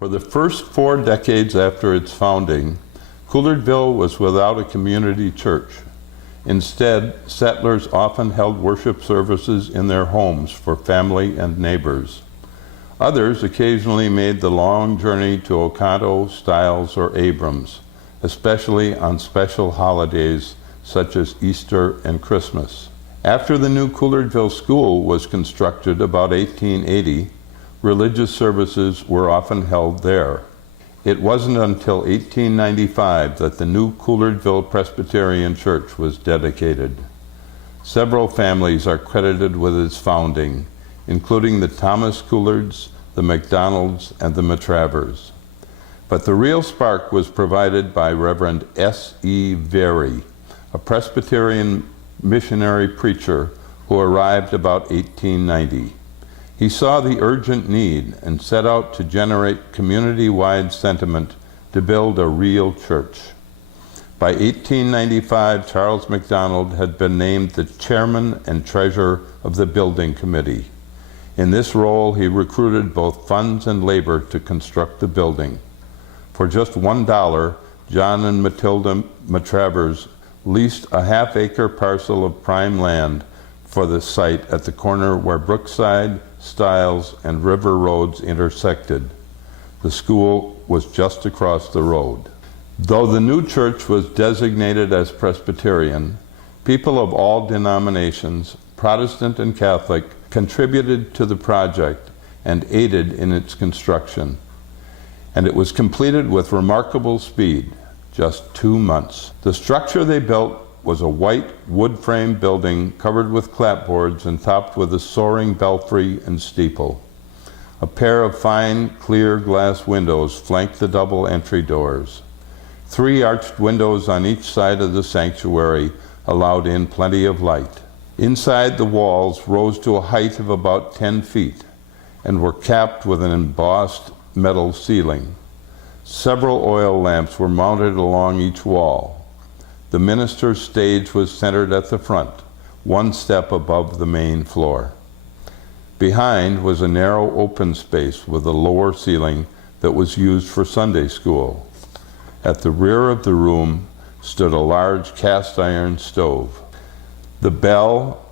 For the first 4 decades after its founding, Couillardville was without a community church. Instead, settlers often held worship services in their homes for family and neighbors. Others occasionally made the long journey to Oconto, Stiles, or Abrams, especially on special holidays such as Easter and Christmas. After the new Couillardville School was constructed about 1880, religious services were often held there. It wasn't until 1895 that the new Couillardville Presbyterian Church was dedicated. Several families are credited with its founding, including the Thomas Couillards, the McDonalds, and the Matravers. But the real spark was provided by Reverend S.E. Very, a Presbyterian missionary preacher who arrived about 1890. He saw the urgent need and set out to generate community-wide sentiment to build a real church. By 1895, Charles MacDonald had been named the chairman and treasurer of the building committee. In this role, he recruited both funds and labor to construct the building. For just $1, John and Matilda Matravers leased a half-acre parcel of prime land for the site at the corner where Brookside, Stiles, and River Roads intersected. The school was just across the road. Though the new church was designated as Presbyterian, people of all denominations, Protestant and Catholic, contributed to the project and aided in its construction. And it was completed with remarkable speed, just 2 months. The structure they built was a white wood frame building covered with clapboards and topped with a soaring belfry and steeple. A pair of fine, clear glass windows flanked the double entry doors. 3 arched windows on each side of the sanctuary allowed in plenty of light. Inside, the walls rose to a height of about 10 feet and were capped with an embossed metal ceiling. Several oil lamps were mounted along each wall. The minister's stage was centered at the front, 1 step above the main floor. Behind was a narrow open space with a lower ceiling that was used for Sunday school. At the rear of the room stood a large cast iron stove. The bell,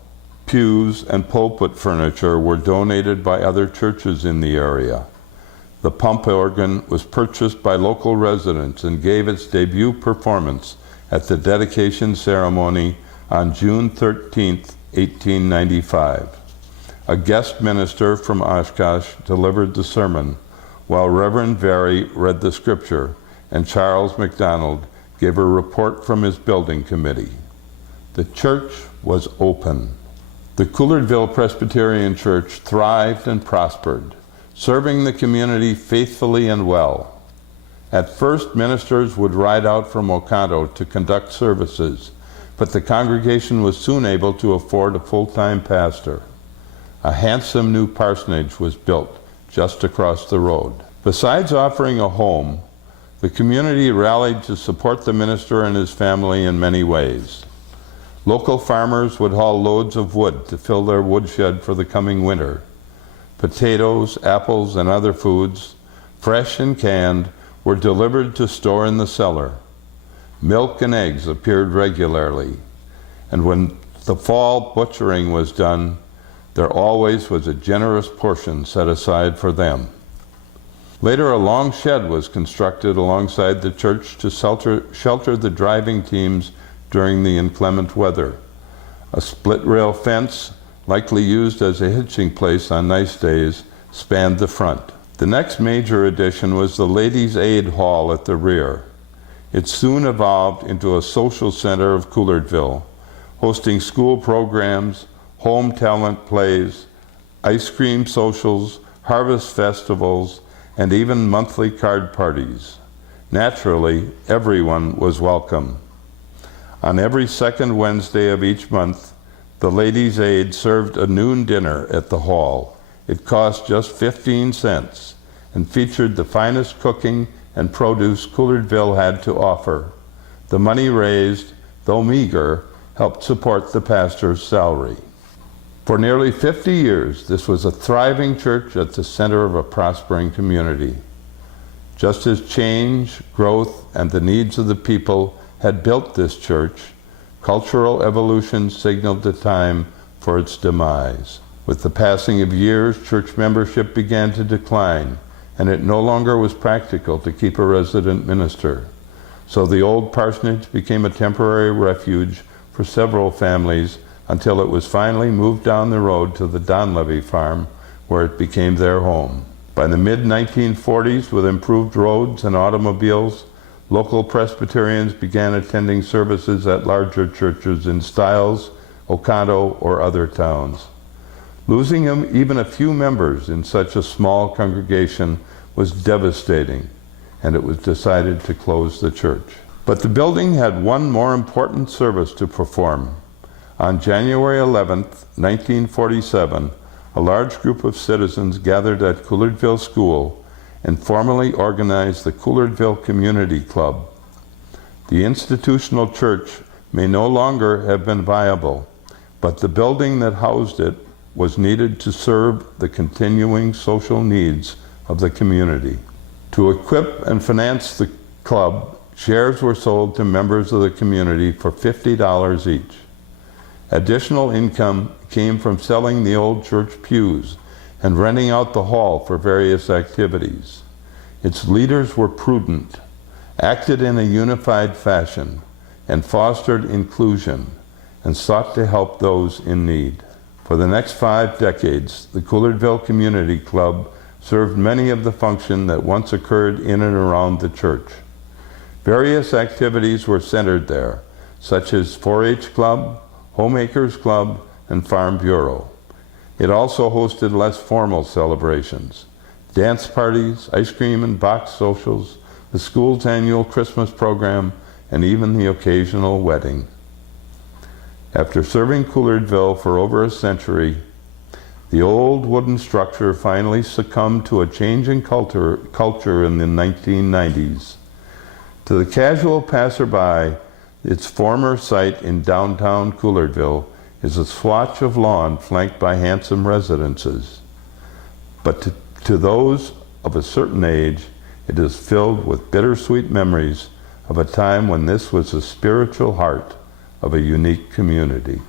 pews, and pulpit furniture were donated by other churches in the area. The pump organ was purchased by local residents and gave its debut performance at the dedication ceremony on June 13, 1895. A guest minister from Oshkosh delivered the sermon, while Reverend Very read the scripture, and Charles MacDonald gave a report from his building committee. The church was open. The Couillardville Presbyterian Church thrived and prospered, serving the community faithfully and well. At first, ministers would ride out from Oconto to conduct services, but the congregation was soon able to afford a full-time pastor. A handsome new parsonage was built just across the road. Besides offering a home, the community rallied to support the minister and his family in many ways. Local farmers would haul loads of wood to fill their woodshed for the coming winter. Potatoes, apples, and other foods, fresh and canned, were delivered to store in the cellar. Milk and eggs appeared regularly, and when the fall butchering was done, there always was a generous portion set aside for them. Later, a long shed was constructed alongside the church to shelter the driving teams during the inclement weather. A split-rail fence, likely used as a hitching place on nice days, spanned the front. The next major addition was the Ladies' Aid Hall at the rear. It soon evolved into a social center of Couillardville, hosting school programs, home talent plays, ice cream socials, harvest festivals, and even monthly card parties. Naturally, everyone was welcome. On every second Wednesday of each month, the Ladies' Aid served a noon dinner at the hall. It cost just 15 cents and featured the finest cooking and produce Couillardville had to offer. The money raised, though meager, helped support the pastor's salary. For nearly 50 years, this was a thriving church at the center of a prospering community. Just as change, growth, and the needs of the people had built this church, cultural evolution signaled the time for its demise. With the passing of years, church membership began to decline, and it no longer was practical to keep a resident minister. So the old parsonage became a temporary refuge for several families until it was finally moved down the road to the Donlevy farm, where it became their home. By the mid-1940s, with improved roads and automobiles, local Presbyterians began attending services at larger churches in Stiles, Oconto, or other towns. Losing even a few members in such a small congregation was devastating, and it was decided to close the church. But the building had one more important service to perform. On January 11, 1947, a large group of citizens gathered at Couillardville School and formally organized the Couillardville Community Club. The institutional church may no longer have been viable, but the building that housed it was needed to serve the continuing social needs of the community. To equip and finance the club, shares were sold to members of the community for $50 each. Additional income came from selling the old church pews and renting out the hall for various activities. Its leaders were prudent, acted in a unified fashion, and fostered inclusion, and sought to help those in need. For the next 5 decades, the Couillardville Community Club served many of the functions that once occurred in and around the church. Various activities were centered there, such as 4-H Club, Homemakers Club, and Farm Bureau. It also hosted less formal celebrations, dance parties, ice cream and box socials, the school's annual Christmas program, and even the occasional wedding. After serving Couillardville for over a century, the old wooden structure finally succumbed to a changing culture in the 1990s. To the casual passerby, its former site in downtown Couillardville is a swatch of lawn flanked by handsome residences. But to those of a certain age, it is filled with bittersweet memories of a time when this was the spiritual heart of a unique community.